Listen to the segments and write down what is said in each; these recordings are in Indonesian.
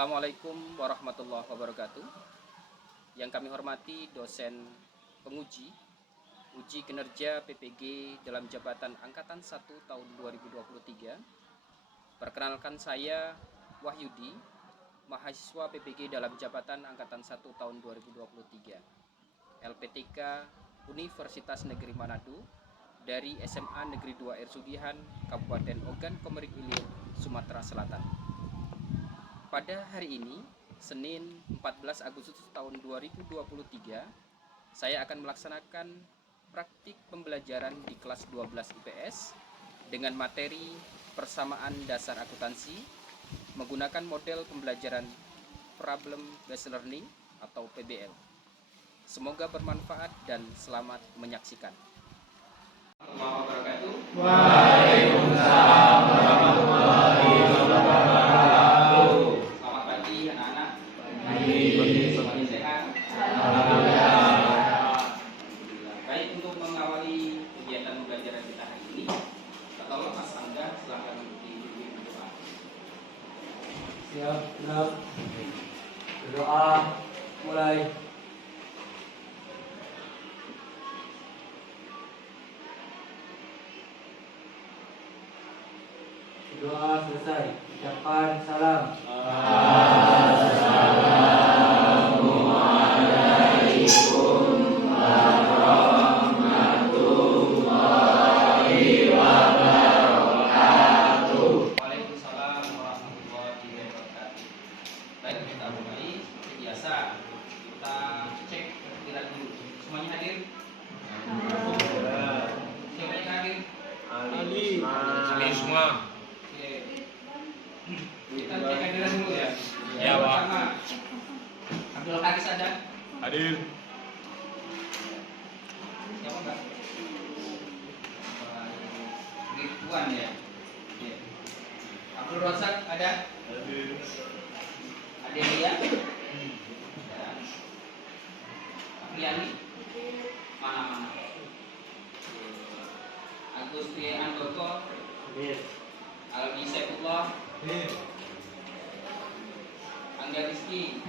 Assalamualaikum warahmatullahi wabarakatuh. Yang kami hormati dosen penguji uji kinerja PPG dalam jabatan Angkatan 1 tahun 2023. Perkenalkan, saya Wahyudi, mahasiswa PPG dalam jabatan Angkatan 1 tahun 2023, LPTK Universitas Negeri Manado dari SMA Negeri 2 Ersugihan, Kabupaten Ogan Komering Ilir, Sumatera Selatan. Pada hari ini, Senin 14 Agustus tahun 2023, saya akan melaksanakan praktik pembelajaran di kelas 12 IPS dengan materi persamaan dasar akuntansi menggunakan model pembelajaran Problem Based Learning atau PBL. Semoga bermanfaat dan selamat menyaksikan. Waalaikumsalam warahmatullahi wabarakatuh. Selamat pagi anak-anak. Semuanya sehat? Alhamdulillah. Baik, untuk mengawali kegiatan pembelajaran kita hari ini, tolong Mas Angga silakan dipimpin doa. Siap, benar. Berdoa mulai. Doa selesai. Ucapan salam. Assalamualaikum warahmatullahi wabarakatuh. Waalaikumsalam warahmatullahi wabarakatuh. Baik, kita mulai seperti biasa. Kita cek perkiraan dulu. Semuanya hadir? Siapa yang hadir? Ali semua. Oke. Kita cek hadiran dulu ya. Ya, Pak. Pertama, Abdul Haris ada? Hadir. Siapa, Mbak? Ridwan ya. Oke. Abdul Razak ada? Hadir. Adelia? Ada. Apriani? Mana? Agus P. Andoko? Aldi Saifullah? Angga Rizky?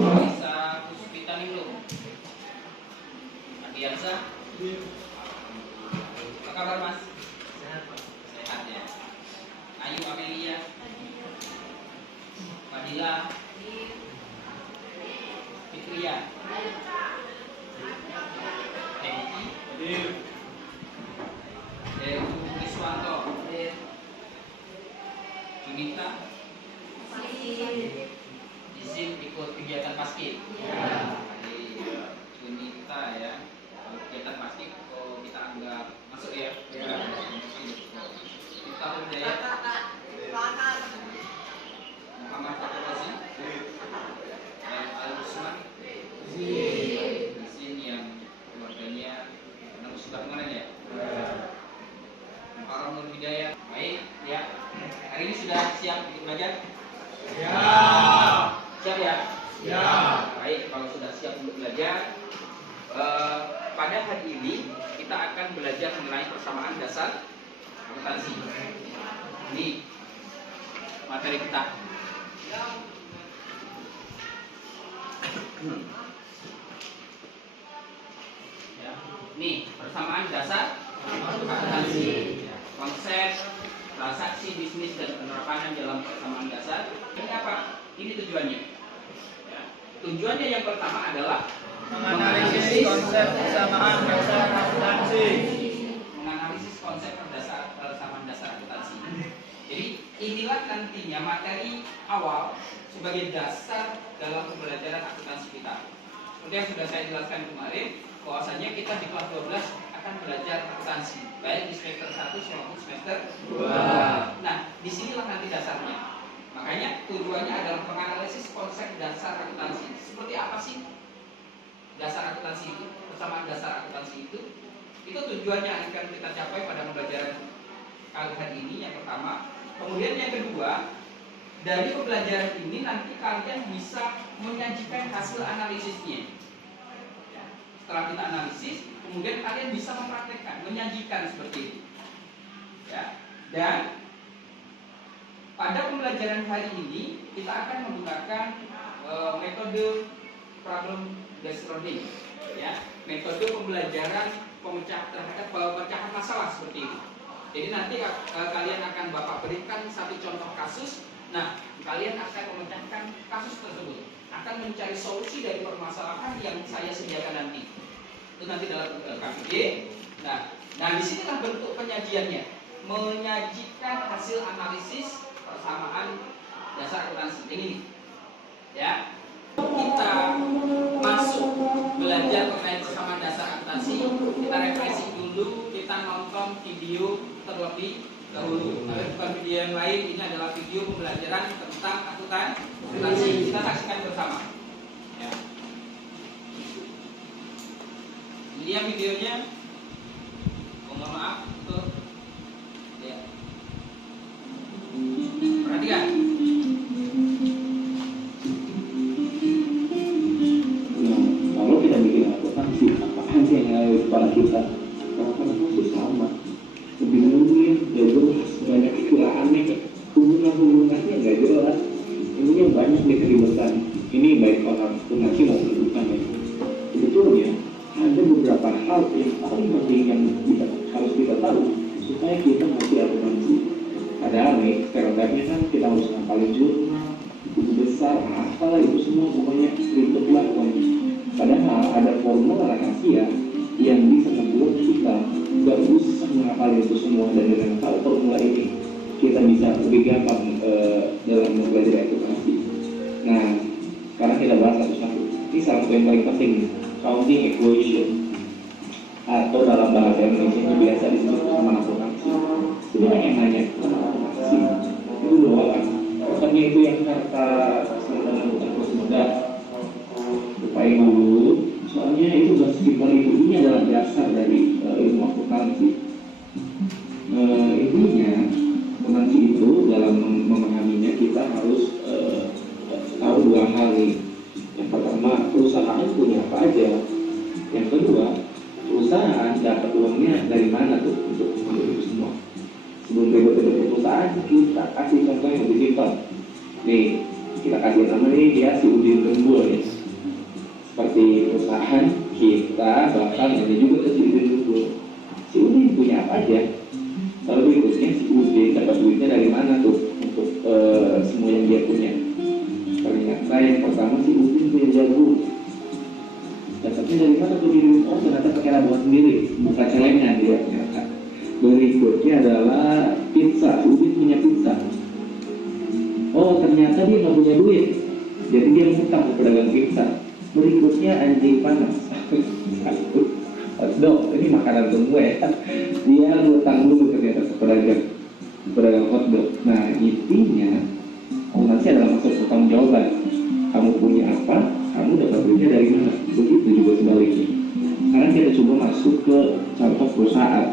Lisa Puspita Ningrum? Adiansa? Apa kabar, Mas? Sehat ya. Ayu Amelia? Fadila? Fitria? Eki? Dewu Iswanto? Junita? Izin ikut kegiatan paskib? Junita ya. Kalau kegiatan paskib kita anggap masuk ya. Kita Hidayat? Muhammad Fatul Razim? Dan Al-Usman? Izin yang keluarganya anak sudah kemana ya? Para Nur Hidayat. Baik ya. Hari ini sudah siap untuk belajar? Siap ya? Baik, kalau sudah siap untuk belajar, pada hari ini kita akan belajar mengenai persamaan dasar akuntansi. Ini materi kita. Ya. Nih, persamaan dasar akuntansi. Konsep, transaksi bisnis dan penerapan dalam persamaan dasar. Ini apa? Ini tujuannya. Ya. Tujuannya yang pertama adalah menganalisis konsep persamaan dasar akuntansi. menganalisis konsep persamaan dasar akuntansi. Jadi inilah nantinya materi awal sebagai dasar dalam pembelajaran akuntansi kita. Seperti yang sudah saya jelaskan kemarin, bahwasanya kita di kelas 12 akan belajar akuntansi, baik di semester 1 maupun semester 2. Nah, disinilah nanti dasarnya. Makanya tujuannya adalah menganalisis konsep dasar akuntansi. Seperti apa sih dasar akuntansi itu, persamaan dasar akuntansi itu? Itu tujuannya akan kita capai pada pembelajaran kali hari ini yang pertama. Kemudian yang kedua, dari pembelajaran ini nanti kalian bisa menyajikan hasil analisisnya. Setelah kita analisis, kemudian kalian bisa mempraktekkan, menyajikan seperti itu. Ya. Dan pada pembelajaran hari ini kita akan menggunakan metode problem based learning, ya, metode pembelajaran terhadap pemecahan masalah seperti ini. Jadi nanti kalian akan Bapak berikan satu contoh kasus. Nah, kalian akan memecahkan kasus tersebut, akan mencari solusi dari permasalahan yang saya sediakan nanti. Itu nanti dalam KPG. Nah, disinilah bentuk penyajiannya, menyajikan hasil analisis persamaan dasar akuntansi ini, ya. Kita masuk belajar mengenai persamaan dasar akuntansi, kita refleksi dulu, kita nonton video terlebih dahulu. Bukan video yang lain, ini adalah video pembelajaran tentang akuntansi. Kita saksikan bersama, ya. Ini yang videonya. Mohon maaf, tuh. Ya. Perhatikan. Apaan sih yang ada di kepala kita? Kadang-kadang itu sama, kebingungan, ya jelas, banyak istilah aneh, hubungannya nggak jelas. Ini yang banyak dikeributan. Ini baik orang akuntansi maupun bukan ya. Sebetulnya ada beberapa hal yang paling penting yang harus kita tahu supaya kita ngerti akuntansi. Padahal nih, stereotipnya kan kita harus ngapalin jurnal, buku besar, apalah itu semua pokoknya ribet lah pokoknya. Padahal ada formula rahasia yang bisa membuat kita gak usah menghafal itu semua, dan dengan tahu formula ini kita bisa lebih gampang dalam belajar akuntansi. Nah, sekarang kita bahas satu-satu. Ini salah satu yang paling penting, counting equation, atau dalam bahasa Indonesia biasa disebut sama akuntansi. Sebenarnya yang nanya akuntansi itu doang, bukannya itu yang kata sebenarnya bukan kursus modal. Lupain dulu, soalnya itu gak sekitar itu. Ini adalah dasar dari ilmu akuntansi. Intinya akuntansi itu dalam memahaminya kita harus tahu dua hal nih. Yang pertama, perusahaan punya apa aja. Yang kedua, perusahaan dapat uangnya dari mana tuh untuk itu semua. Sebelum ribet-ribet perusahaan, kita kasih contoh yang lebih simpel. Nih, kita kasih nama nih, dia si Udin Rembul ya. Seperti perusahaan kita bakal ada juga ke si Udin dulu. Si Udin punya apa aja? Lalu berikutnya si Udin dapat duitnya dari mana tuh untuk semua yang dia punya? Ternyata yang pertama si Udin punya jagung. Dapatnya dari mana tuh di rumah? Oh ternyata pakai ramuan sendiri, bukan celengan dia ternyata. Berikutnya adalah pizza. Si Udin punya pizza. Oh ternyata dia nggak punya duit, jadi dia ngutang ke pedagang pizza. Berikutnya anjing panas. Hotdog, ini makanan semua ya. Dia ngutang dulu ternyata ke pedagang hotdog. Nah intinya akuntansi adalah maksud pertanggungjawaban. Kamu punya apa? Kamu dapat duitnya dari mana? Begitu juga sebaliknya. Sekarang kita coba masuk ke contoh perusahaan.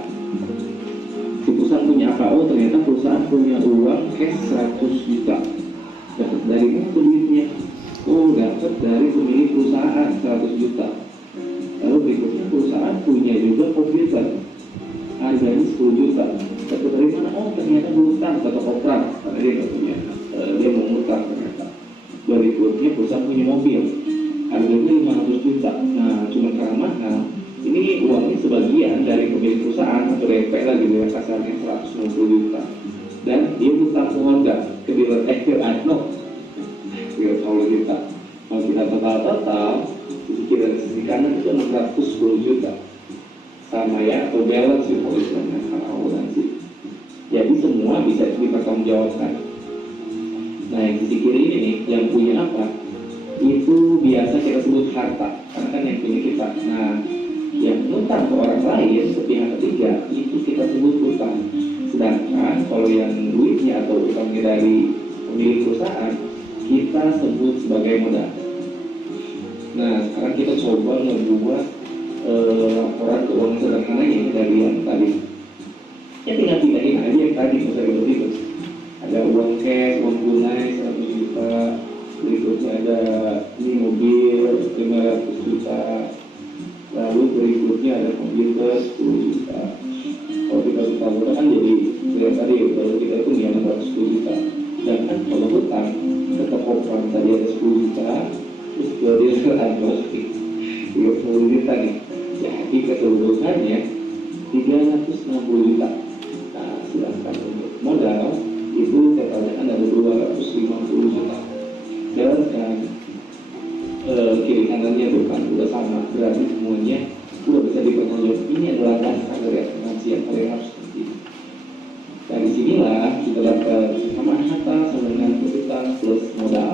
Si perusahaan punya apa? Oh ternyata perusahaan punya uang cash 100 juta. Dapat dari mana tuh duitnya? Oh dapat dari pemilik perusahaan 100 juta. Lalu berikutnya perusahaan punya juga komputer, harganya 10 juta. Dapat dari mana? Oh ternyata berutang atau kontrak, karena dia nggak punya, dia mau ngutang ternyata. Berikutnya perusahaan punya mobil, harganya 500 juta. Nah cuma karena mahal, ini uangnya sebagian dari pemilik perusahaan atau DP lah gitu ya, kasarnya 150 juta. Dan dia ngutang ke Honda, ke dealer no 30 juta. Kalau kita total di kiri sisi kanan itu 610 juta. Sama ya, atau balance sih kalau istilahnya akuntansi. Jadi semua bisa dipertanggungjawabkan. Nah yang sisi kiri ini nih, yang punya apa? Itu biasa kita sebut harta, karena kan yang punya kita. Nah yang utang ke orang lain, ke pihak ketiga, itu kita sebut utang. Sedangkan kalau yang duitnya atau utangnya dari pemilik perusahaan, kita sebut sebagai modal. Nah sekarang kita coba membuat laporan keuangan sederhananya ini dari yang tadi. Ya tinggal pindahin aja yang tadi, nggak usah ribet-ribet. Ada uang cash, uang tunai 100 juta. Berikutnya ada ini mobil 500 juta. Lalu berikutnya ada komputer 10 juta. Kalau kita tambahkan kan jadi tadi baru kita itu 610 juta. datang ke toko front tadi ada 10 juta, terus dia unboxing 30 juta nih. Jadi keseluruhannya 360 juta. Nah, sedangkan untuk modal itu totalnya kan ada 250 juta. Dan kiri kanannya bukan udah sama, berarti semuanya udah bisa dipertanggung. Ini adalah dasar dari asuransi yang paling harus seperti ini. Dari sinilah kita dapat sama harta sama dengan utang plus modal.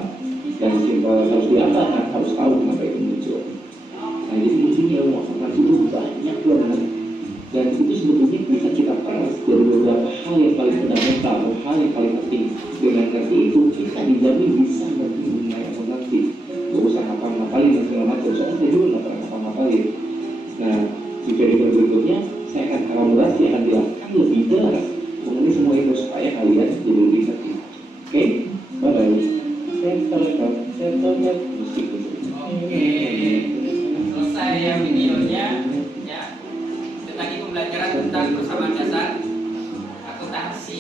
Dan simpel harus diapakan, harus tahu kenapa itu muncul. Nah, jadi di sini ilmu asuransi itu banyak banget, dan itu sebetulnya bisa kita peras dari beberapa hal yang paling fundamental, hal yang paling penting. Dengan ngerti itu kita dijamin bisa ngerti mengenai asuransi. Gak usah ngapal-ngapalin dan segala macam. Soalnya saya dulu nggak pernah ngapal-ngapalin. Nah, di video berikutnya saya akan elaborasi, akan jelaskan lebih jelas mengenai semua itu supaya kalian jadi lebih ngerti. Oke, bye bye. Saya lihat musik itu. Oke, selesai ya videonya ya. Tadi pembelajaran tentang persamaan dasar akuntansi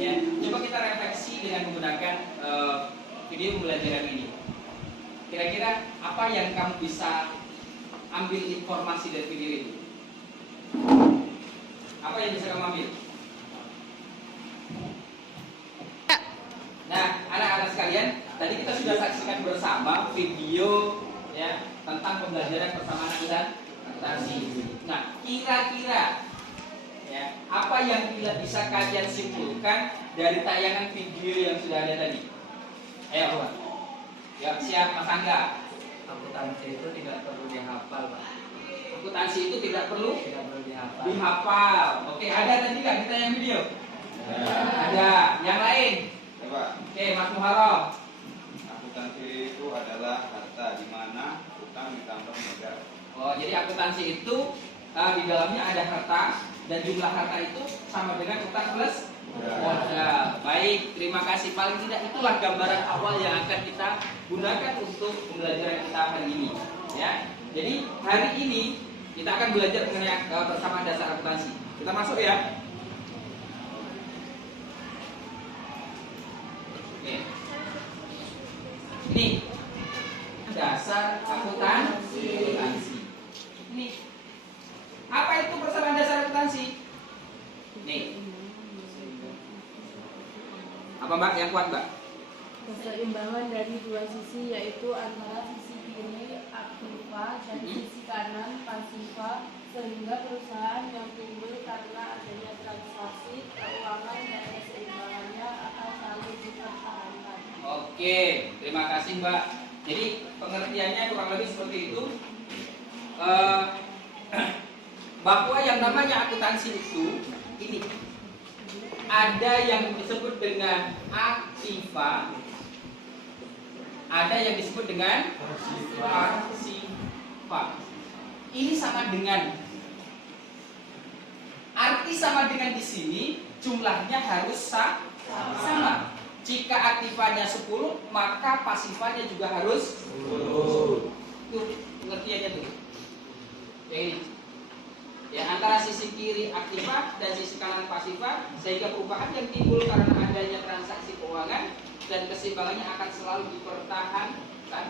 ya. Coba kita refleksi dengan menggunakan video pembelajaran ini. Kira-kira apa yang kamu bisa ambil informasi dari video ini? Apa yang bisa kamu ambil? Nah, anak-anak sekalian, tadi kita sudah saksikan bersama video ya tentang pembelajaran persamaan dan akuntansi. Nah, kira-kira ya apa yang bisa kalian simpulkan dari tayangan video yang sudah ada tadi? Ayo, Pak. Ya, siap, Mas Angga. Akuntansi itu tidak perlu dihafal, Pak. Akuntansi itu tidak perlu dihafal. dihafal. Oke, ada tadi nggak di tayangan video? Ada. Yang lain? Coba. Oke, Mas Muharram. Akuntansi itu adalah harta di mana utang ditambah modal. Oh, jadi akuntansi itu di dalamnya ada harta dan jumlah harta itu sama dengan utang plus modal. Baik, terima kasih. Paling tidak itulah gambaran awal yang akan kita gunakan untuk pembelajaran kita hari ini. Ya, jadi hari ini kita akan belajar mengenai persamaan dasar akuntansi. Kita masuk ya. Oke. Ini dasar akuntansi. Ini apa itu persamaan dasar akuntansi? Nih. Apa Mbak yang kuat Mbak? Keseimbangan dari dua sisi, yaitu antara sisi kiri aktiva dan sisi kanan pasiva, sehingga perusahaan yang timbul karena adanya transaksi keuangan dan keseimbangannya akan saling dipertahankan. Oke, terima kasih Mbak. Jadi pengertiannya kurang lebih seperti itu. Bahwa yang namanya akuntansi itu ini ada yang disebut dengan aktiva, ada yang disebut dengan pasiva. Ini sama dengan, arti sama dengan di sini jumlahnya harus sama. Jika aktivanya 10, maka pasifanya juga harus 10. Tuh pengertiannya tuh. Ini ya, antara sisi kiri aktiva dan sisi kanan pasiva, sehingga perubahan yang timbul karena adanya transaksi keuangan dan keseimbangannya akan selalu dipertahankan.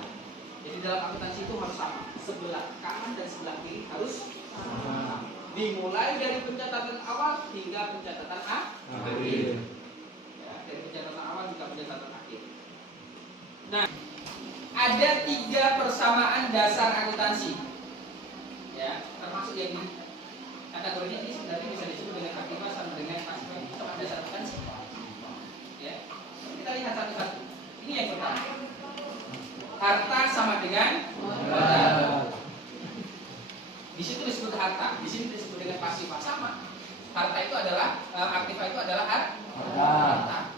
Jadi dalam akuntansi itu harus sama, sebelah kanan dan sebelah kiri harus sama. Dimulai dari pencatatan awal hingga pencatatan akhir. Ya, dari pencatatan awal hingga pencatatan akhir. Nah, ada 3 persamaan dasar akuntansi. Ya, termasuk yang ini. Kategorinya ini sebenarnya bisa disebut dengan aktiva sama dengan pasiva, sama dasar akuntansi. Ya, kita lihat satu-satu. Ini yang pertama. Harta sama dengan modal. Di situ disebut harta, di sini disebut dengan pasiva, sama. Harta itu adalah aktiva itu adalah harta.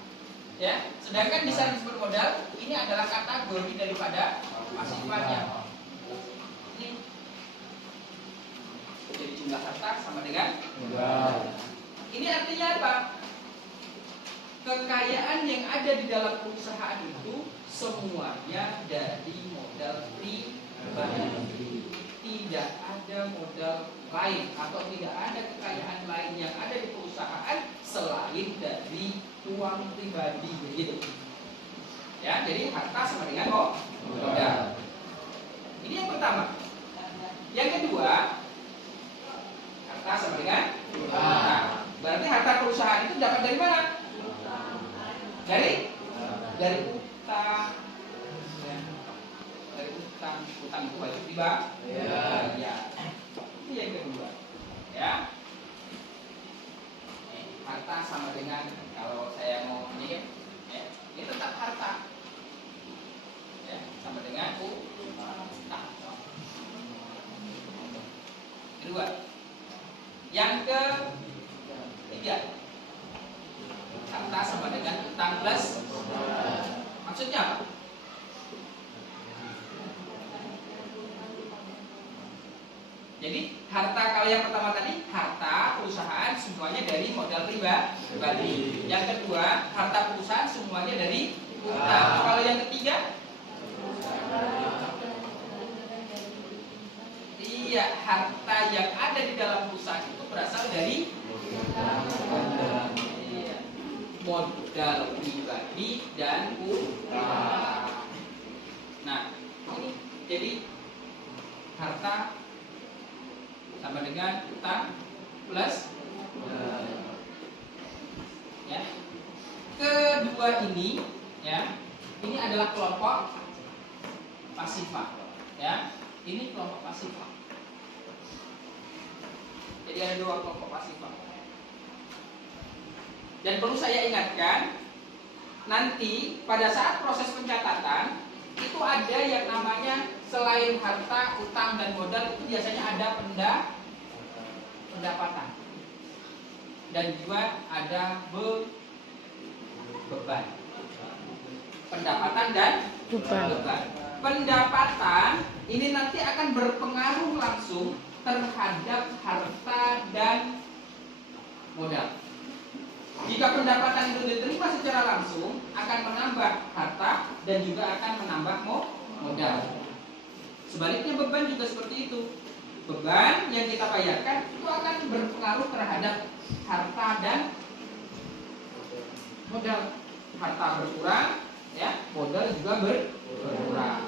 Ya, sedangkan di sana disebut modal, ini adalah kategori daripada pasifanya. Ini jadi jumlah harta sama dengan modal. Ini artinya apa? Kekayaan yang ada di dalam perusahaan itu semuanya dari modal pribadi. Tidak ada modal lain atau tidak ada kekayaan lain yang ada di perusahaan selain dari uang pribadi, begitu. Ya, jadi harta sama dengan modal. Ini yang pertama. Yang kedua, harta sama dengan utang. Berarti harta perusahaan itu dapat dari mana? Dari utang. Ya. Dari utang itu wajib dibayar. Ya. Itu yang kedua. Ya. Harta sama dengan, kalau saya mau ini, ya, ini tetap harta. Ya, sama dengan utang. Kedua. Yang ketiga, harta sama dengan utang plus. Maksudnya apa? Jadi harta, kalau yang pertama tadi harta perusahaan semuanya dari modal pribadi. Yang kedua, harta perusahaan semuanya dari utang. Kalau yang ketiga, iya, harta yang ada di dalam perusahaan itu berasal dari modal pribadi dan utang. Nah, ini jadi harta sama dengan utang plus. Ya. Kedua ini, ya, ini adalah kelompok pasifa. Ya, ini kelompok pasifa. Jadi ada dua kelompok pasifa. Dan perlu saya ingatkan, nanti pada saat proses pencatatan itu ada yang namanya selain harta, utang dan modal itu biasanya ada pendapatan dan juga ada beban. Pendapatan dan beban. Pendapatan ini nanti akan berpengaruh langsung terhadap harta dan modal. Jika pendapatan itu diterima secara langsung, akan menambah harta dan juga akan menambah modal. Sebaliknya beban juga seperti itu. Beban yang kita bayarkan itu akan berpengaruh terhadap harta dan modal. Harta berkurang, ya, modal juga berkurang.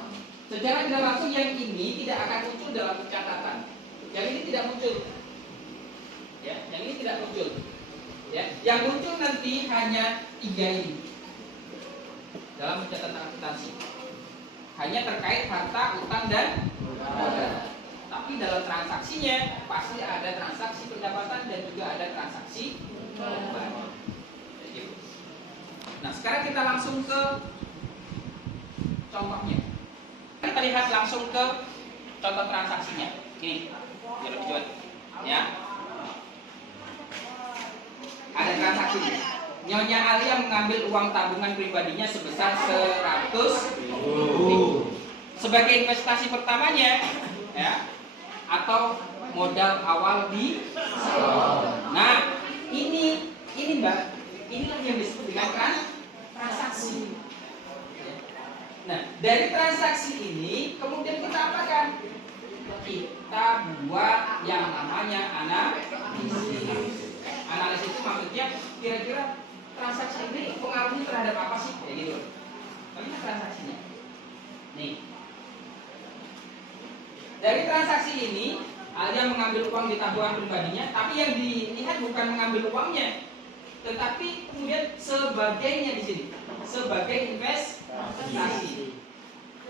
Secara tidak langsung yang ini tidak akan muncul dalam pencatatan. Yang ini tidak muncul. Ya, yang ini tidak muncul. Ya, yang muncul nanti hanya 3 ini dalam pencatatan akuntansi. Hanya terkait harta, utang dan modal. Tapi dalam transaksinya pasti ada transaksi pendapatan dan juga ada transaksi beban. Nah, sekarang kita langsung ke contohnya. Kita lihat langsung ke contoh transaksinya. Ini, biar lebih cepat. Ya. Ada transaksi. Nyonya Alia mengambil uang tabungan pribadinya sebesar 100.000 sebagai investasi pertamanya, ya, atau modal awal di. Nah, ini Mbak, inilah yang disebut dengan transaksi. Nah, dari transaksi ini kemudian kita apakan? Kita buat yang namanya analisis. Analisis itu maksudnya kira-kira transaksi ini pengaruhnya terhadap apa sih? Kayak gitu. Bagaimana transaksinya? Nih. Dari transaksi ini, Alia mengambil uang di tabungan pribadinya, tapi yang dilihat bukan mengambil uangnya, tetapi kemudian sebagainya di sini, sebagai investasi.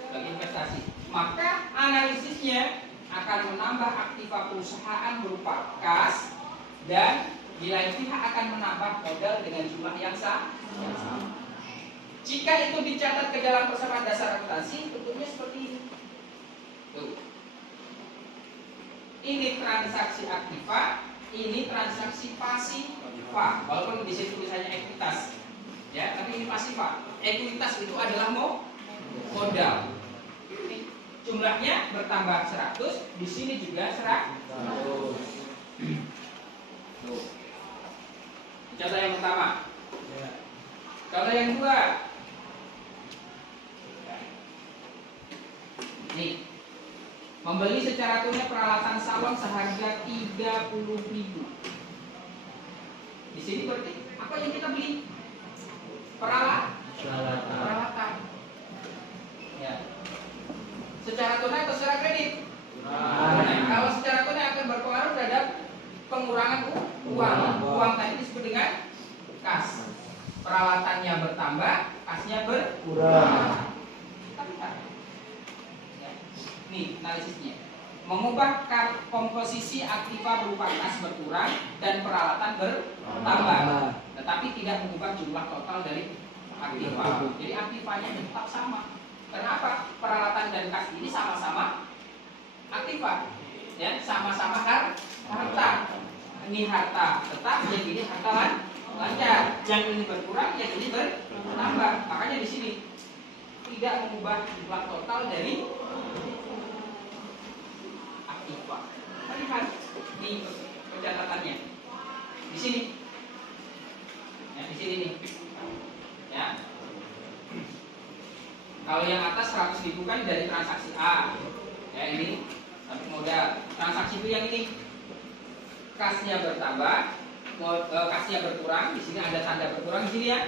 Sebagai investasi. Maka analisisnya akan menambah aktiva perusahaan berupa kas dan di lain pihak akan menambah modal dengan jumlah yang sama. Jika itu dicatat ke dalam persamaan dasar akuntansi, bentuknya seperti ini. Tuh. Ini transaksi aktiva, ini transaksi pasifa. Walaupun di situ tulisannya ekuitas, ya, tapi ini pasifa. Ekuitas itu adalah modal. Jumlahnya bertambah 100, di sini juga 100. Tuh. Contoh yang pertama. Contoh yang kedua. Nih. Membeli secara tunai peralatan salon seharga 30.000. Di sini berarti apa yang kita beli? Peralatan. tunai atau secara kredit? Tunai. Kalau secara tunai akan berpengaruh terhadap pengurangan uang. Uang tadi disebut dengan kas. Peralatannya bertambah, kasnya berkurang. Tapi tak. Ya. Nih analisisnya. Mengubah komposisi aktiva berupa kas berkurang dan peralatan bertambah, tetapi tidak mengubah jumlah total dari aktiva. Jadi aktivanya tetap sama. Kenapa? Peralatan dan kas ini sama-sama aktiva, ya, sama-sama harta. Ini harta tetap, yang ini harta lancar. Yang ini berkurang, yang ini bertambah. Makanya di sini tidak mengubah jumlah total dari aktiva. Lihat di pencatatannya di sini, ya, di sini nih, ya. Kalau yang atas 100.000 kan dari transaksi A, ya, ini tapi modal. Transaksi B yang ini kasnya bertambah, kasnya berkurang. Di sini ada tanda berkurang di sini, ya.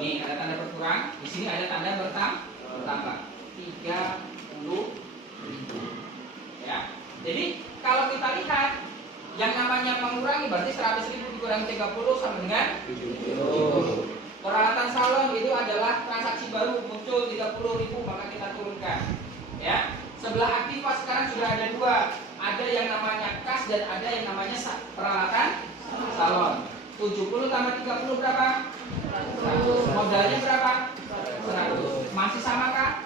Nih ada tanda berkurang, di sini ada tanda bertambah 30.000, ya. Jadi kalau kita lihat yang namanya mengurangi berarti 100.000 dikurangi 30 sama dengan 70. Peralatan salon itu adalah transaksi baru muncul 30.000, maka kita turunkan. Ya, sebelah aktiva sekarang sudah ada dua, ada yang namanya kas dan ada yang namanya peralatan salon. 70 tambah 30 berapa? 100. Modalnya berapa? 100. Masih sama kah?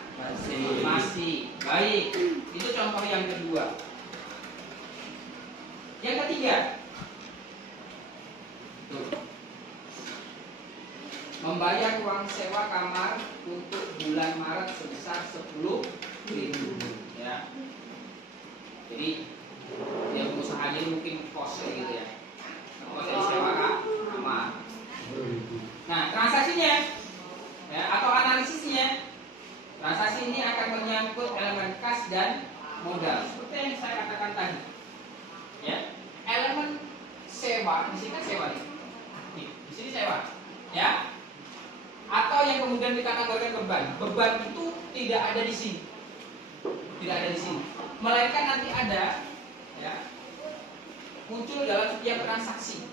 Masih. Baik. Itu contoh yang kedua. Yang ketiga, membayar uang sewa kamar untuk bulan Maret sebesar 10.000, ya. Jadi dia usahanya mungkin kos gitu, ya. Kos sewa kamar. Nah, transaksinya, ya, atau analisisnya, transaksi ini akan menyangkut elemen kas dan modal. Seperti yang saya katakan tadi, ya. Elemen sewa, di sini kan sewa nih. Di sini sewa, ya. Atau yang kemudian dikategorikan beban. Beban itu tidak ada di sini. Tidak ada di sini. Melainkan nanti ada, ya, muncul dalam setiap transaksi.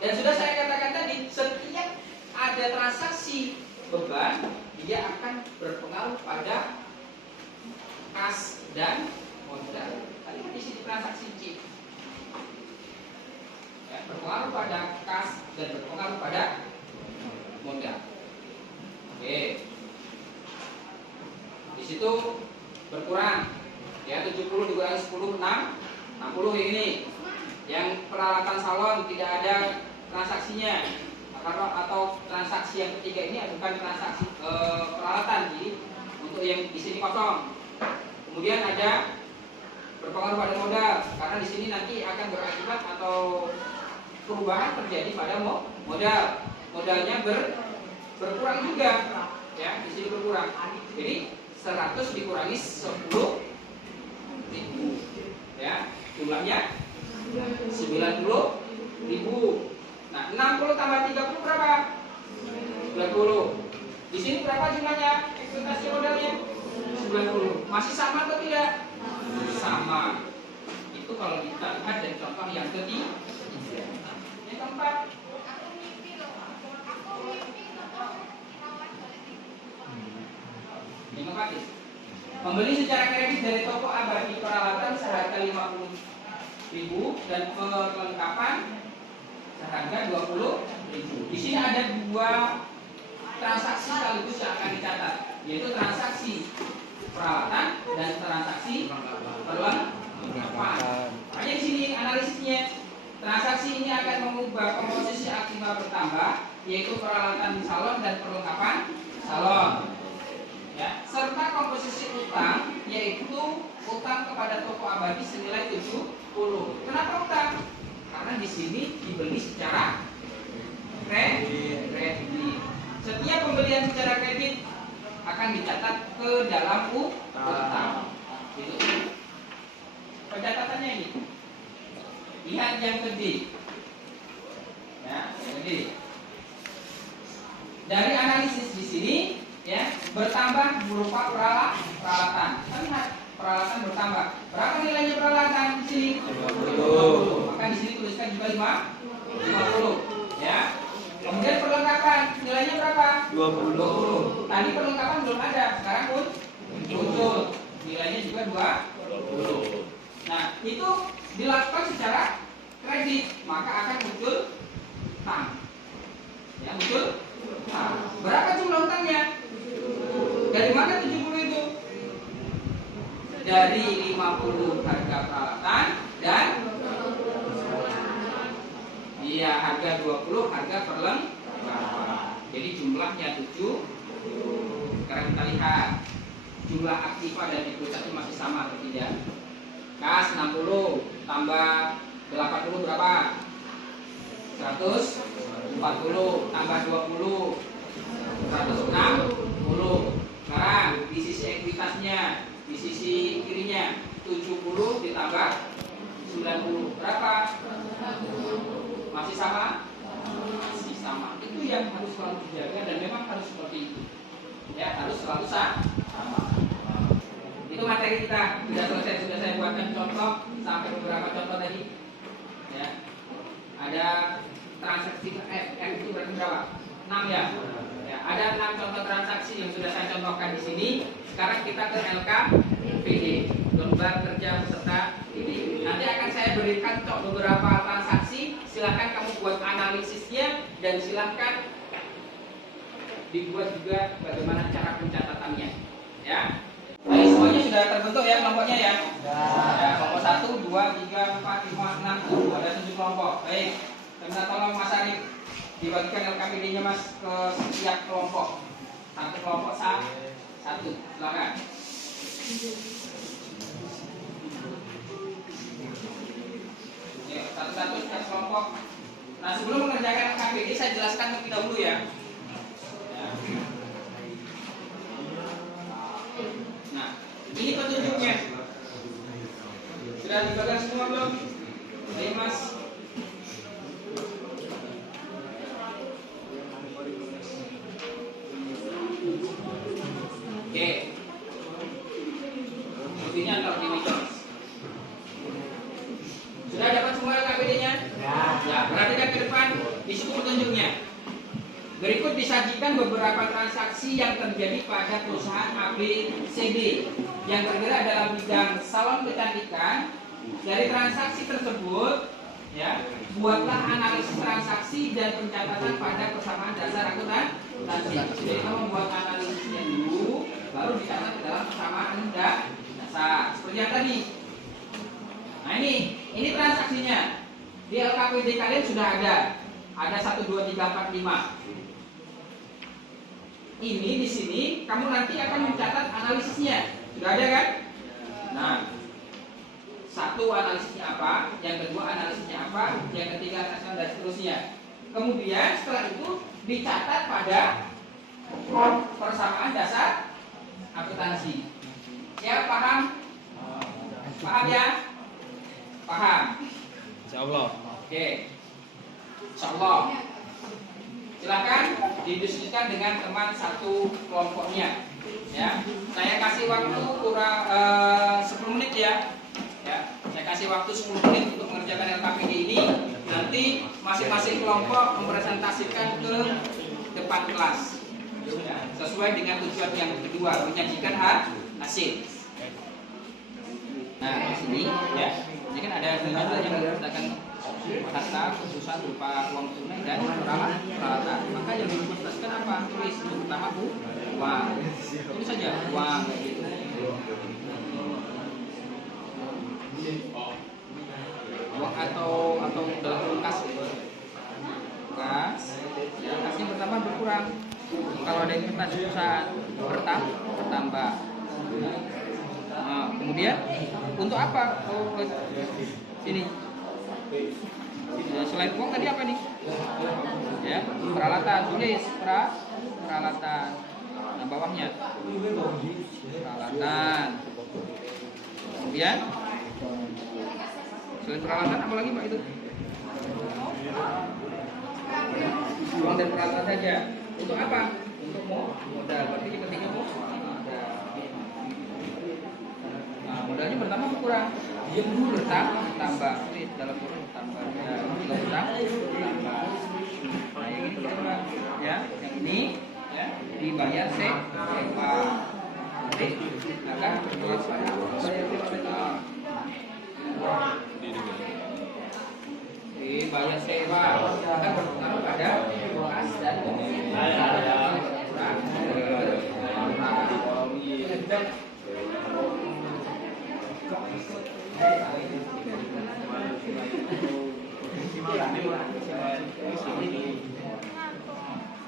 Dan sudah saya katakan tadi, setiap ada transaksi beban, dia akan berpengaruh pada kas dan modal. Tadi di sini transaksi C, ya, berpengaruh pada kas dan berpengaruh pada modal. Oke, di situ berkurang, ya, 70 dikurangi 10 60 ini. Yang peralatan salon tidak ada transaksinya, atau transaksi yang ketiga ini bukan transaksi peralatan, jadi untuk yang di sini kosong. Kemudian ada berpengaruh pada modal, karena di sini nanti akan berakibat atau perubahan terjadi pada modal. Modalnya berkurang juga, ya, di sini berkurang. Jadi 100 dikurangi 10.000, ya, jumlahnya 90.000. Nah, 60 tambah 30 berapa? 90. Di sini berapa jumlahnya? Ekspektasi modalnya 90. Masih sama atau tidak? Sama. Itu kalau kita lihat dari contoh yang ketiga. Yang keempat, membeli secara kredit dari toko abadi peralatan seharga 50.000 dan perlengkapan seharga 20.000. Di sini ada dua transaksi sekaligus yang akan dicatat, yaitu transaksi peralatan dan transaksi perlengkapan. Makanya di sini analisisnya, transaksi ini akan mengubah komposisi aktiva bertambah, yaitu peralatan salon dan perlengkapan salon. Ya, serta komposisi utang, yaitu utang kepada toko abadi senilai 70. Kenapa utang? Karena di sini dibeli secara kredit. Setiap pembelian secara kredit akan dicatat ke dalam utang. Itu pencatatannya ini. Lihat yang kedua. Ya, yang kedua. Dari analisis di sini, ya, bertambah berupa peralatan. Kan lihat, peralatan bertambah. Berapa nilainya peralatan di sini? 50. Maka di sini tuliskan juga 50. Ya. Kemudian perlengkapan nilainya berapa? 20. Tadi perlengkapan belum ada, sekarang pun muncul. Nilainya juga 20. Nah, itu dilakukan secara kredit, maka akan muncul hutang. Ya, muncul hutang. Berapa jumlah hutangnya? Dari mana 70 itu? Dari 50 harga peralatan dan iya harga 20 harga perlengkapan. Jadi jumlahnya 7. Sekarang kita lihat jumlah aktiva dan ekuitas itu masih sama atau tidak? Kas 60 tambah 80 berapa? 140 tambah 20 160. Sekarang di sisi ekuitasnya, di sisi kirinya 70 ditambah 90 berapa? Masih sama? Masih sama. Itu yang harus selalu dijaga dan memang harus seperti itu. Ya, harus selalu sama. Itu materi kita sudah selesai, sudah saya buatkan contoh sampai beberapa contoh tadi. Ya. Ada transaksi F itu berarti berapa? 6 ya. Ya, ada 6 contoh transaksi yang sudah saya contohkan di sini. Sekarang kita ke LKPD, lembar kerja peserta ini. Nanti akan saya berikan beberapa transaksi. Silahkan kamu buat analisisnya dan silahkan dibuat juga bagaimana cara pencatatannya. Ya. Nah, semuanya sudah terbentuk ya kelompoknya ya. Ya, kelompok 1, 2, 3, 4, 5, 6, 7. Ada 7 kelompok. Baik. Saya minta tolong Mas Arif dibagikan LKPD-nya Mas ke setiap kelompok. Satu kelompok satu. Silakan. Ya, satu-satu setiap kelompok. Nah, sebelum mengerjakan LKPD saya jelaskan terlebih dahulu ya. Nah, ini petunjuknya. Sudah dibagikan semua belum? Baik Mas. Oke. Buktinya antar ini Mas. Sudah dapat semua LKPD-nya? Ya, perhatikan ke depan. Di situ petunjuknya. Berikut disajikan beberapa transaksi yang terjadi pada perusahaan ABCD yang bergerak dalam bidang salon kecantikan. Dari transaksi tersebut, ya, buatlah analisis transaksi dan pencatatan pada persamaan dasar akuntansi. Jadi kamu membuat analisisnya dulu, baru dicatat ke dalam persamaan dasar. Seperti yang tadi. Nah ini transaksinya. Di LKPD kalian sudah ada. Ada 1, 2, 3, 4, 5. Ini di sini kamu nanti akan mencatat analisisnya. Sudah ada kan? Nah, satu analisisnya apa, yang kedua analisisnya apa, yang ketiga analisisnya dan seterusnya. Kemudian setelah itu dicatat pada persamaan dasar akuntansi. Ya paham? Paham ya? Paham? Insyaallah. Oke. Insyaallah. Silakan didiskusikan dengan teman satu kelompoknya. Ya, saya kasih waktu kurang 10 menit ya. Ya, saya kasih waktu 10 menit untuk mengerjakan LKPD ini. Nanti masing-masing kelompok mempresentasikan ke depan kelas. Ya, sesuai dengan tujuan yang kedua, menyajikan hasil. Nah, di sini ya, ini kan ada tujuan yang mengatakan harta khususan berupa uang tunai dan peralatan. Maka yang dipresentasikan apa? Tulis yang pertama uang. Ini saja uang kayak gitu. Uang atau dalam kas. Kas. Ya, kasnya pertama berkurang. Kalau ada kertas khususan bertambah. Nah, kemudian untuk apa? Oh, sini. Ya, selain uang tadi apa nih? Ya, peralatan. Tulis peralatan. Nah, bawahnya peralatan. Kemudian selain peralatan apa lagi Pak itu? Uang dan peralatan saja. Untuk apa? Untuk modal, berarti pentingnya modal. Nah, modalnya bertambah berkurang. Bertambah, dalam kurung tambah. Ya, bertambah. Nah, yang ini berapa? Ya, yang ini ya dibayar sewa. Oke, akan berjual pada dibayar sewa akan berpengaruh pada kas dan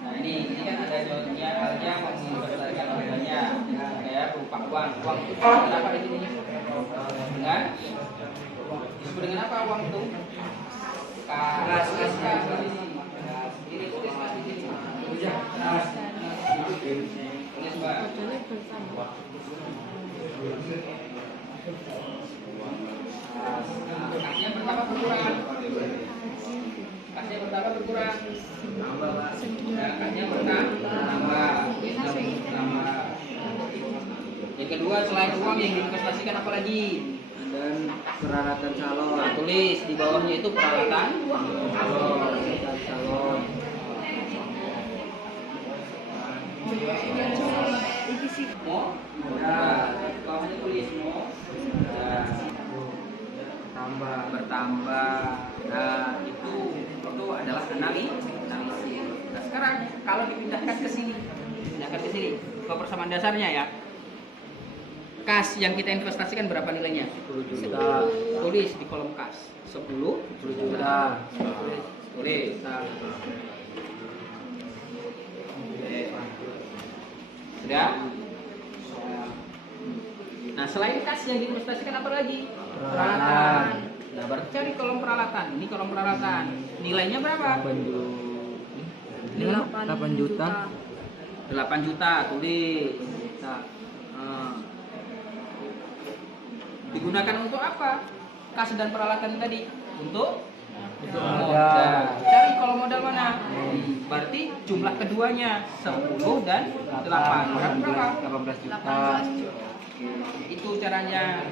nah ini kan ada contohnya halnya membesarkan harganya kayak berupa uang itu dengan apa di sini dengan disebut dengan apa uang itu kas ini tulis kas di sini tulis mbak kasnya bertambah berkurang kasnya bertambah berkurang kasnya bertambah yang kedua selain uang yang diinvestasikan apa lagi dan peralatan salon. nah, tulis di bawahnya itu peralatan salon. mau bawahnya tulis mau bertambah nah itu adalah analisis. Nah sekarang kalau dipindahkan ke sini ke persamaan dasarnya ya, kas yang kita investasikan berapa nilainya? 10 juta. Tulis di kolom kas 10 juta. tulis. Sudah? Nah selain kas yang diinvestasikan apa lagi? Peralatan. Nah berarti cari kolom peralatan. Ini kolom peralatan. Nilainya berapa? 8 juta. 8 juta tulis. Nah, digunakan untuk apa? Kas dan peralatan tadi untuk modal. Cari kolom modal mana? Berarti jumlah keduanya 10 dan 8. Berapa? 18 juta. Itu caranya.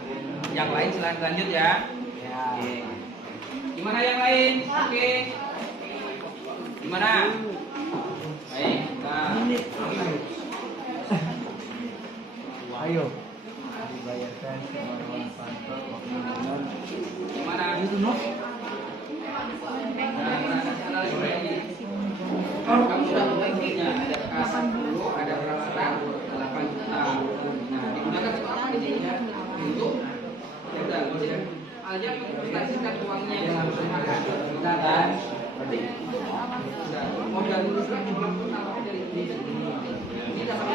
Yang lain silahkan lanjut ya. Oke. Gimana yang lain? Oke. Gimana? Baik. Nah. Ayo. Dibayarkan orang kantor Gimana? itu no. Kamu sudah membaginya, ada kas 10, ada peralatan 8 juta. Nah, digunakan untuk apa ini? Untuk modal. Aja menginvestasikan uangnya yang harus dimakan. Dan berarti modal itu jumlah total dari ini. Ini dapat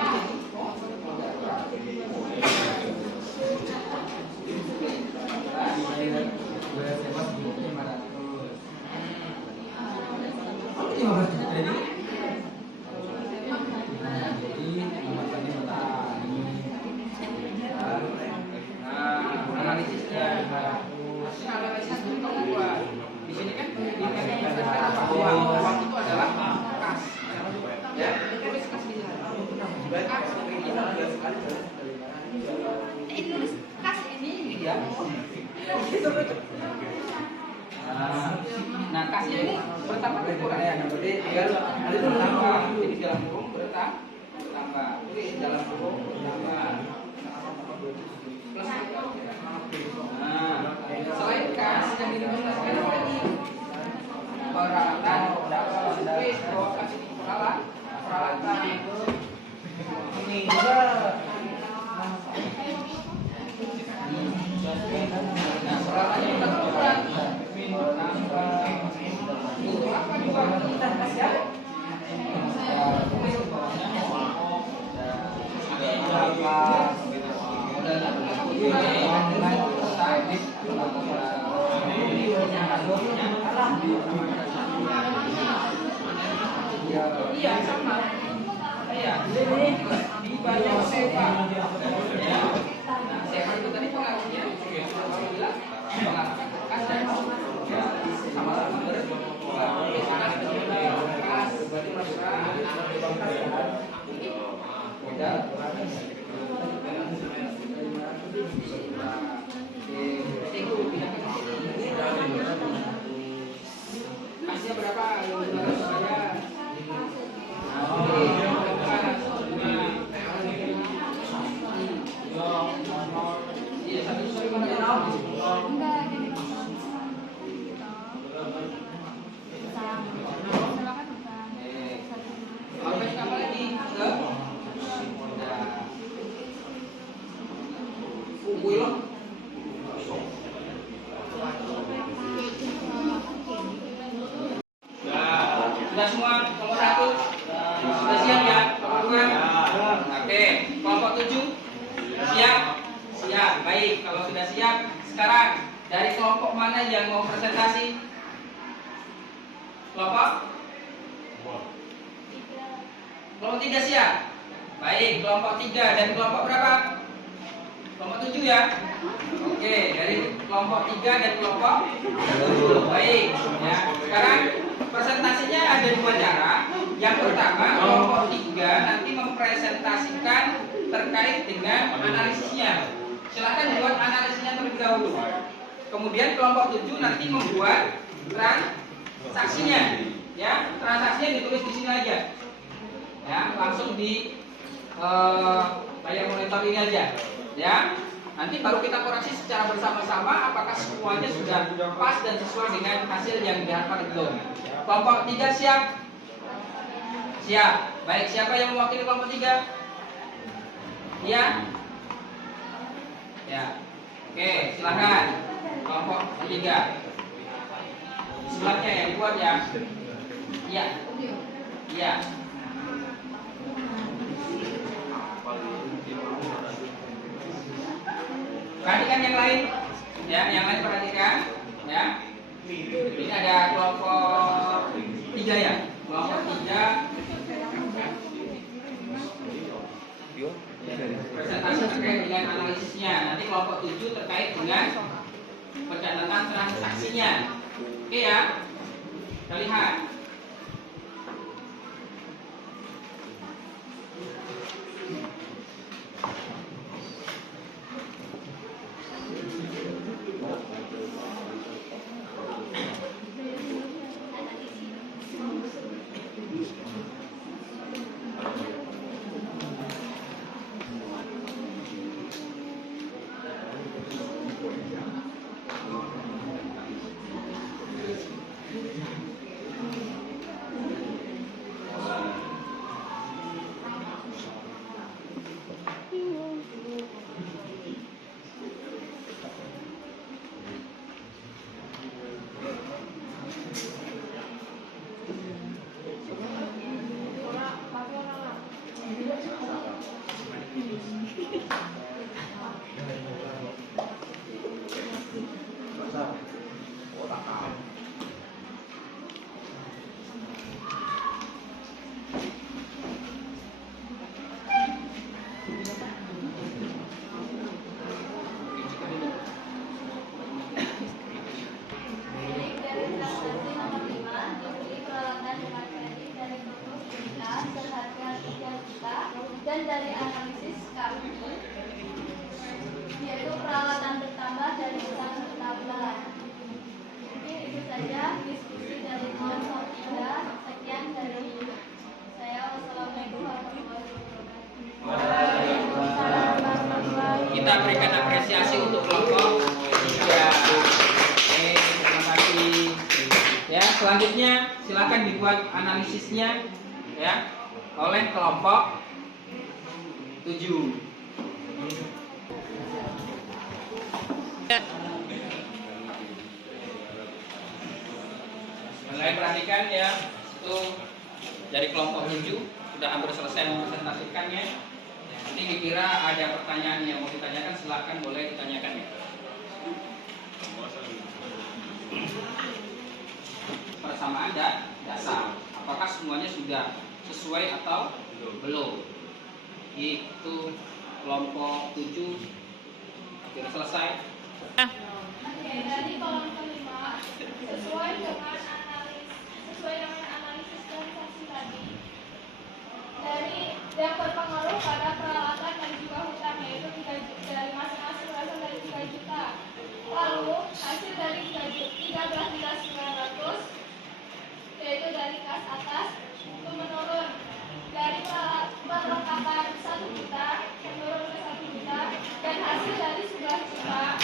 analisisnya. Analisis itu kedua. Di sini kan diinvestasikan apa? Uang itu adalah kas. Ya, tulis kas di sini. Kas ini tulis kas ini ya. Nah, kasnya ini bertambah berkurang ya. Berarti tinggal bertambah. Jadi dalam kurung bertambah. Tulis dalam kurung bertambah. Plus. Nah, selain kas yang diinvestasikan apa lagi? Peralatan, tulis bahwa kas ini peralatan. Ini juga. Nah, peralatannya kita berkurang. Untuk apa juga kita ya? Iya sama. Iya. Dibayar sewa. Ya. Nah, sewa itu tadi pengaruhnya. Pengaruh kas dan ya sama-sama berpengaruh. Kas berarti kelompok mana yang mau presentasi? Kelompok? Kelompok 3 siap? Baik, kelompok 3 dan kelompok berapa? Kelompok 7 ya? Oke, dari kelompok 3 dan kelompok 7. Baik, ya. Sekarang presentasinya ada 2 cara. Yang pertama, kelompok 3 nanti mempresentasikan terkait dengan analisisnya. Silahkan buat analisisnya terlebih dahulu. Kemudian kelompok 7 nanti membuat transaksinya. Ya, transaksinya ditulis di sini aja. Ya, langsung di layar monitor ini aja. Ya, nanti baru kita koreksi secara bersama-sama apakah semuanya sudah pas dan sesuai dengan hasil yang dihafal belum. Kelompok 3 siap? Siap. Baik, siapa yang mewakili kelompok 3? Ya? Ya. Oke, silakan. Kelompok 3. Sebelahnya ya, dibuat ya. Iya. Iya. Perhatikan yang lain, ya, yang lain perhatikan, ya. Ini ada kelompok 3 ya, kelompok 3. Presentasi terkait dengan analisisnya. Nanti kelompok 7 terkait dengan pencatatan transaksinya. Oke ya, kita lihat. Dan dari analisis kami, yaitu peralatan bertambah dari usaha bertambah. Mungkin itu saja diskusi dari kelompok 3. Sekian dari saya. Wassalamualaikum warahmatullahi wabarakatuh. Kita berikan apresiasi untuk kelompok 3. Oke, terima kasih. Ya, selanjutnya silakan dibuat analisisnya ya oleh kelompok 7. Mulai perhatikan ya, itu dari kelompok 7 sudah hampir selesai mempresentasikannya. Nanti dikira ada pertanyaan yang mau ditanyakan, silahkan boleh ditanyakan ya. Persamaan dan dasar, apakah semuanya sudah sesuai atau belum? Itu kelompok 7 sudah selesai. Dari kolom kelima, sesuai dengan analisis transaksi tadi, dari yang berpengaruh pada peralatan dan juga hutang, yaitu 3 juta, dari masing-masing berasal dari 3 juta. Lalu hasil dari 13.900, yaitu dari kas atas itu menurun dari perlengkapan 1 juta menurun ke 1 juta, dan hasil dari 11 juta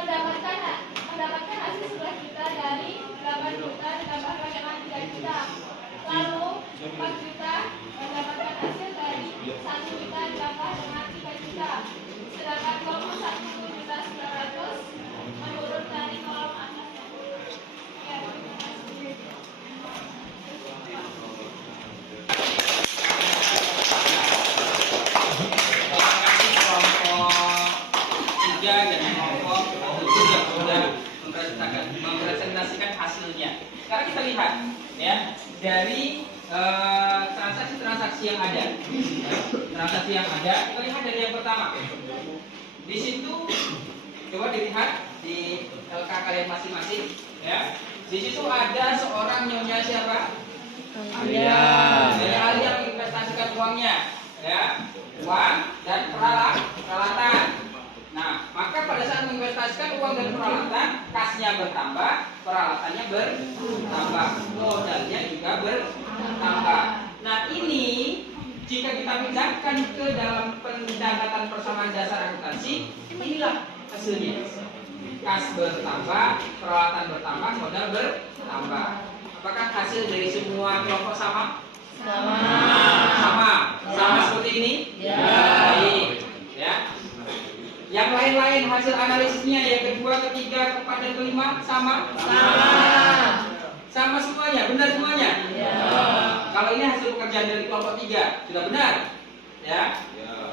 mendapatkan hasil 11 juta dari 8 juta ditambahkan dengan 3 juta. Lalu 4 juta mendapatkan hasil dari 1 juta ditambah dengan 3 juta. Sedangkan kelompok 1.900 menurun dari kolom atasnya. Ya, terima kasih. Terima kasih kelompok sekarang kita lihat ya dari transaksi-transaksi yang ada. Transaksi yang ada, kita lihat dari yang pertama. Di situ coba dilihat di LK kalian masing-masing ya. Di situ ada seorang nyonya siapa? Alia. Nyonya Alia menginvestasikan uangnya ya, uang dan peralatan. Nah, maka pada saat menginvestasikan uang dan peralatan, kasnya bertambah, peralatannya bertambah, modalnya juga bertambah. Nah, ini jika kita pindahkan ke dalam pencatatan persamaan dasar akuntansi, inilah hasilnya. Kas bertambah, peralatan bertambah, modal bertambah. Apakah hasil dari semua kelompok sama? Sama seperti ini? Ya. Baik. Ya. Yang lain-lain hasil analisisnya yang kedua, ketiga, keempat, dan kelima sama? Sama semuanya, benar semuanya? Ya. Kalau ini hasil pekerjaan dari kelompok 3, sudah benar? Ya.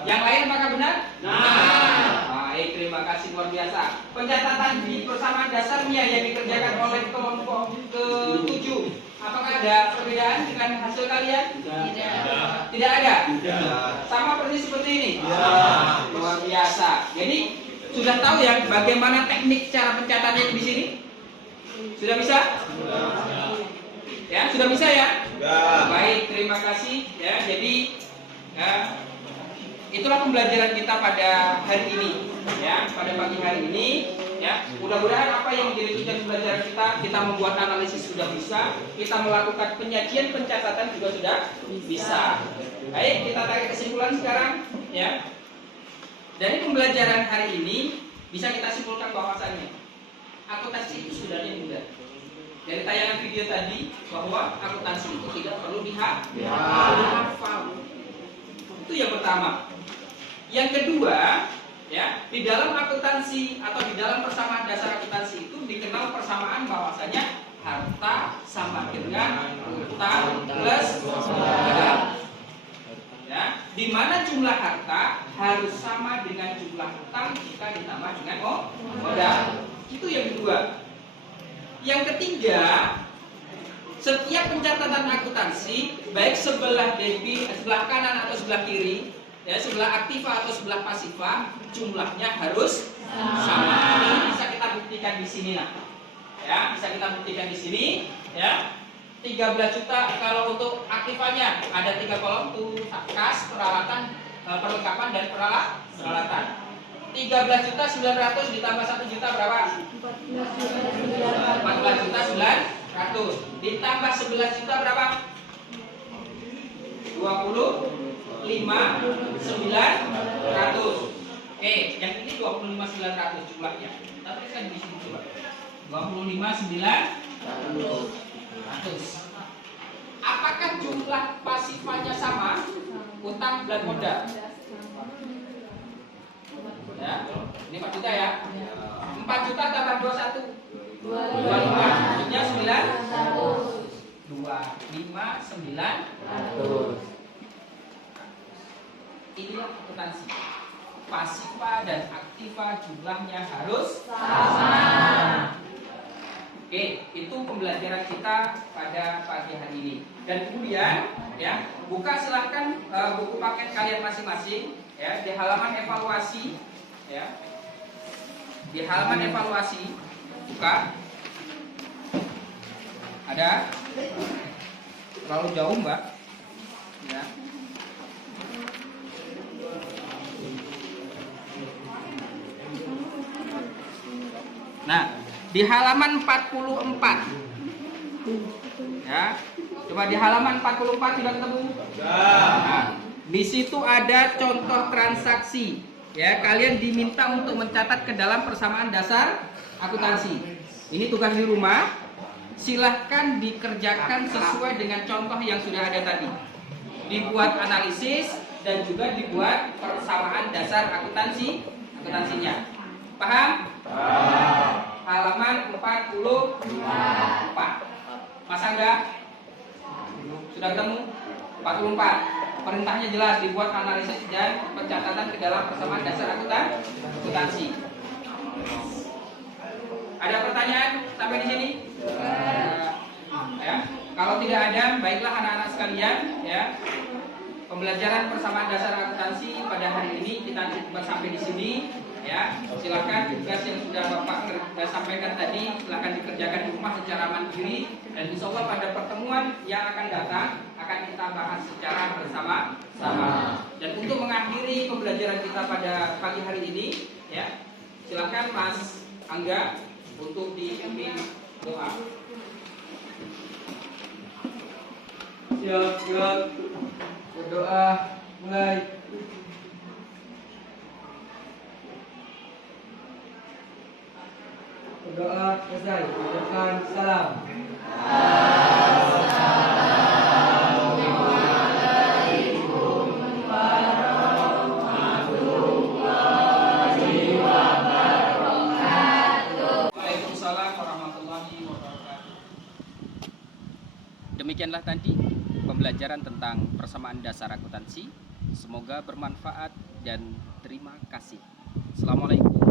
Yang lain apakah benar? Baik, terima kasih luar biasa. Pencatatan di persamaan dasarnya yang dikerjakan oleh kelompok ke-7, apakah ada perbedaan dengan hasil kalian? Tidak ada? Sama persis seperti ini? Luar biasa. Jadi sudah tahu ya bagaimana teknik cara pencatatannya di sini? Sudah bisa? Ya, sudah bisa ya? Baik, terima kasih ya. Jadi ya, itulah pembelajaran kita pada hari ini ya, pada pagi hari ini ya. Mudah-mudahan apa yang menjadi tujuan pembelajaran kita membuat analisis sudah bisa, kita melakukan penyajian pencatatan juga sudah bisa. Baik, kita tarik kesimpulan sekarang ya. Dari pembelajaran hari ini bisa kita simpulkan bahwasannya akuntansi itu sebenarnya mudah. Dari tayangan video tadi bahwa akuntansi itu tidak perlu dihafal. Itu yang pertama. Yang kedua, ya, di dalam akuntansi atau di dalam persamaan dasar akuntansi itu dikenal persamaan bahwasanya harta sama dengan utang plus modal. Ya, di mana jumlah harta harus sama dengan jumlah utang jika ditambah dengan modal. Itu yang kedua. Yang ketiga, setiap pencatatan akuntansi, baik sebelah debit, sebelah kanan atau sebelah kiri, ya, sebelah aktiva atau sebelah pasifa, jumlahnya harus sama. Ini bisa kita buktikan di sini lah. Ya, bisa kita buktikan di sini, ya. 13 juta kalau untuk aktivanya ada 3 kolom tuh kas, peralatan, perlengkapan dan peralatan. 13.900.000 ditambah 1 juta berapa? 14.900.000 ditambah 11 juta berapa? 25.900. Oke, yang ini 25.900 jumlahnya. Tapi kan di sini coba. 25.900. Apakah jumlah pasifanya sama? Utang dan modal. Ya, ini 4 juta ya. 4 juta tambah 21. 25. Maksudnya 25.900. Inilah akuntansi. Pasifa dan aktiva jumlahnya harus sama. Oke, itu pembelajaran kita pada pagi hari ini. Dan kemudian, ya, buka silahkan buku paket kalian masing-masing, ya, di halaman evaluasi, ya, di halaman evaluasi, buka. Ada? Terlalu jauh, Mbak. Ya. Nah, di halaman 44. Ya. Coba di halaman 44 sudah ketemu? Nah, di situ ada contoh transaksi. Ya, kalian diminta untuk mencatat ke dalam persamaan dasar akuntansi. Ini tugas di rumah. Silahkan dikerjakan sesuai dengan contoh yang sudah ada tadi. Dibuat analisis dan juga dibuat persamaan dasar akuntansinya. Paham? Halaman 44. Mas Angga? Sudah ketemu? 44. Perintahnya jelas, dibuat analisis dan pencatatan ke dalam persamaan dasar akuntansi. Ada pertanyaan sampai di sini? Ya, kalau tidak ada, baiklah anak-anak sekalian, ya. Pembelajaran persamaan dasar akuntansi pada hari ini kita cukupkan sampai di sini, ya. Silakan tugas yang sudah Bapak sampaikan tadi silakan dikerjakan di rumah secara mandiri, dan insya Allah pada pertemuan yang akan datang akan kita bahas secara bersama-sama. Dan untuk mengakhiri pembelajaran kita pada pagi hari ini, ya, silakan Mas Angga untuk dipimpin doa. Siap. Berdoa mulai. Berdoa selesai. Ucapkan salam. Waalaikumsalam warahmatullahi wabarakatuh. Demikianlah tadi pembelajaran tentang persamaan dasar akuntansi. Semoga bermanfaat dan terima kasih. Assalamualaikum